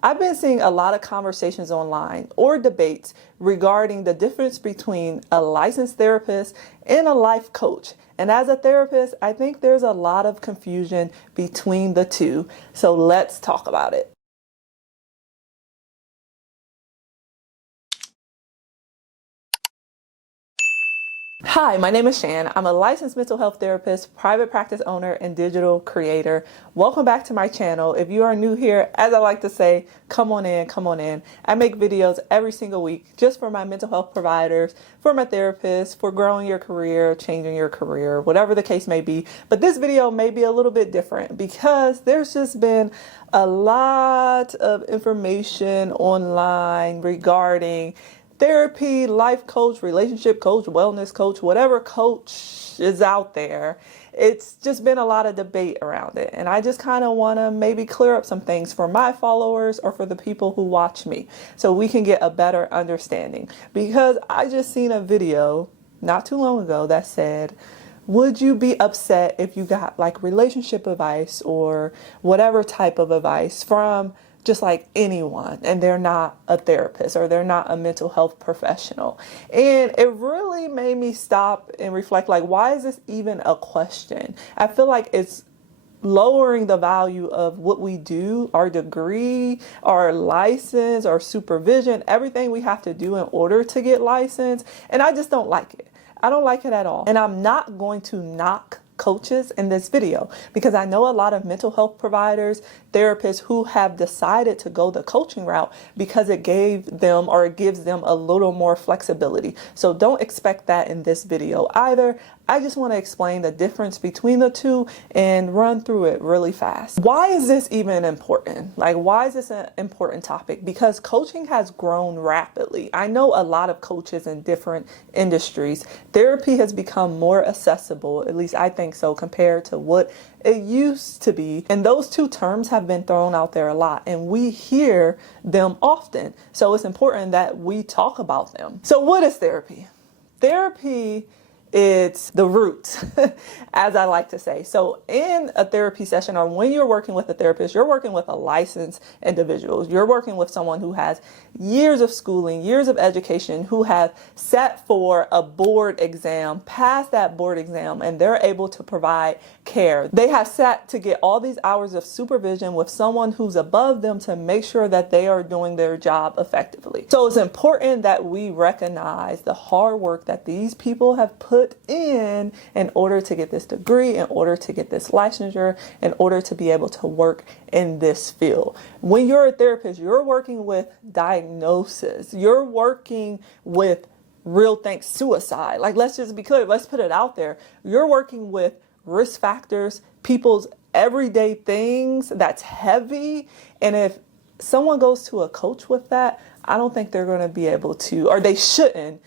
I've been seeing a lot of conversations online or debates regarding the difference between a licensed therapist and a life coach. And as a therapist, I think there's a lot of confusion between the two. So let's talk about it. Hi, my name is Shan. I'm a licensed mental health therapist, private practice owner, and digital creator. Welcome back to my channel. If you are new here, as I like to say, come on in, come on in. I make videos every single week just for my mental health providers, for my therapists, for growing your career, changing your career, whatever the case may be. But this video may be a little bit different because there's just been a lot of information online regarding therapy, life coach, relationship coach, wellness coach, whatever coach is out there. It's just been a lot of debate around it. And I just kind of want to maybe clear up some things for my followers or for the people who watch me so we can get a better understanding. Because I just seen a video not too long ago that said, would you be upset if you got like relationship advice or whatever type of advice from just like anyone, and they're not a therapist or they're not a mental health professional? And it really made me stop and reflect, like, why is this even a question? I feel like it's lowering the value of what we do, our degree, our license, our supervision, everything we have to do in order to get licensed. And I just don't like it. I don't like it at all. And I'm not going to knock coaches in this video because I know a lot of mental health providers, therapists who have decided to go the coaching route because it gave them or it gives them a little more flexibility. So don't expect that in this video either. I just want to explain the difference between the two and run through it really fast. Why is this even important? Like, why is this an important topic? Because coaching has grown rapidly. I know a lot of coaches in different industries. Therapy has become more accessible, at least I think so, compared to what it used to be. And those two terms have been thrown out there a lot and we hear them often. So it's important that we talk about them. So what is therapy? Therapy, it's the root, as I like to say. So in a therapy session, or when you're working with a therapist, you're working with a licensed individual. You're working with someone who has years of schooling, years of education, who have sat for a board exam, passed that board exam, and they're able to provide care. They have sat to get all these hours of supervision with someone who's above them to make sure that they are doing their job effectively. So it's important that we recognize the hard work that these people have put in order to get this degree, in order to get this licensure, in order to be able to work in this field. When you're a therapist, you're working with diagnosis. You're working with real things, suicide. Like, let's just be clear. Let's put it out there. You're working with risk factors, people's everyday things that's heavy. And if someone goes to a coach with that, I don't think they're going to be able to, or they shouldn't.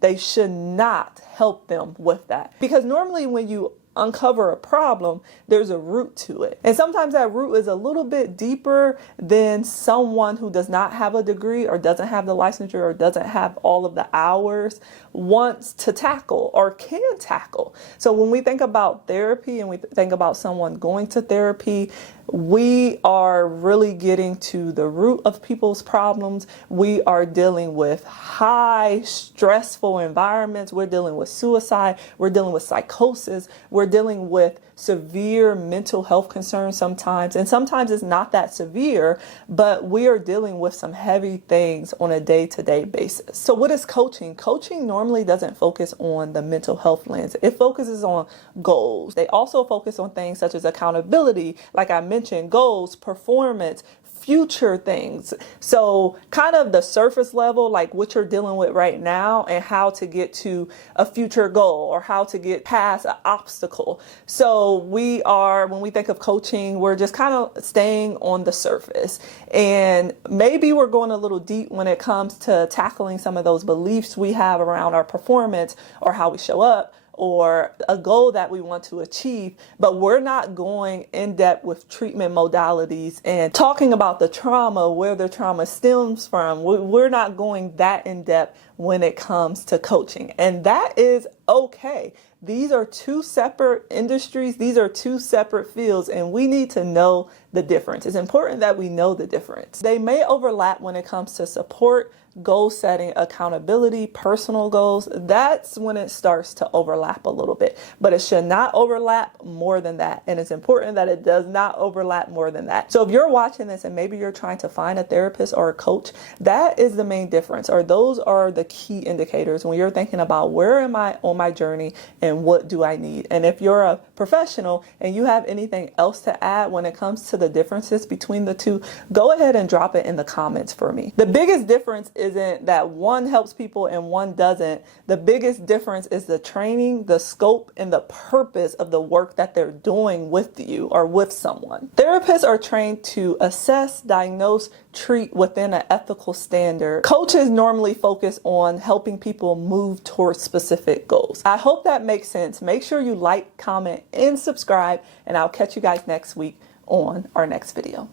They should not help them with that. Because normally when you uncover a problem, there's a root to it. And sometimes that root is a little bit deeper than someone who does not have a degree or doesn't have the licensure or doesn't have all of the hours wants to tackle or can tackle. So when we think about therapy and we think about someone going to therapy, we are really getting to the root of people's problems. We are dealing with high stressful environments. We're dealing with suicide. We're dealing with psychosis. We're dealing with severe mental health concerns sometimes. And sometimes it's not that severe, but we are dealing with some heavy things on a day-to-day basis. So what is coaching? Coaching normally doesn't focus on the mental health lens. It focuses on goals. They also focus on things such as accountability, like I mentioned, goals, performance, future things. So kind of the surface level, like what you're dealing with right now and how to get to a future goal or how to get past an obstacle. So when we think of coaching, we're just kind of staying on the surface. And maybe we're going a little deep when it comes to tackling some of those beliefs we have around our performance or how we show up, or a goal that we want to achieve, but we're not going in depth with treatment modalities and talking about the trauma, where the trauma stems from. We're not going that in depth when it comes to coaching. And that is okay. These are two separate industries. These are two separate fields, and we need to know the difference. It's important that we know the difference. They may overlap when it comes to support, goal setting, accountability, personal goals. That's when it starts to overlap a little bit, but it should not overlap more than that. And it's important that it does not overlap more than that. So if you're watching this and maybe you're trying to find a therapist or a coach, that is the main difference, or those are the key indicators when you're thinking about where am I on my journey and what do I need. And if you're a professional and you have anything else to add when it comes to the differences between the two, go ahead and drop it in the comments for me. The biggest difference isn't that one helps people and one doesn't. The biggest difference is the training, the scope, and the purpose of the work that they're doing with you or with someone. Therapists are trained to assess, diagnose, treat within an ethical standard. Coaches normally focus on helping people move towards specific goals. I hope that makes sense. Make sure you like, comment, and subscribe, and I'll catch you guys next week on our next video.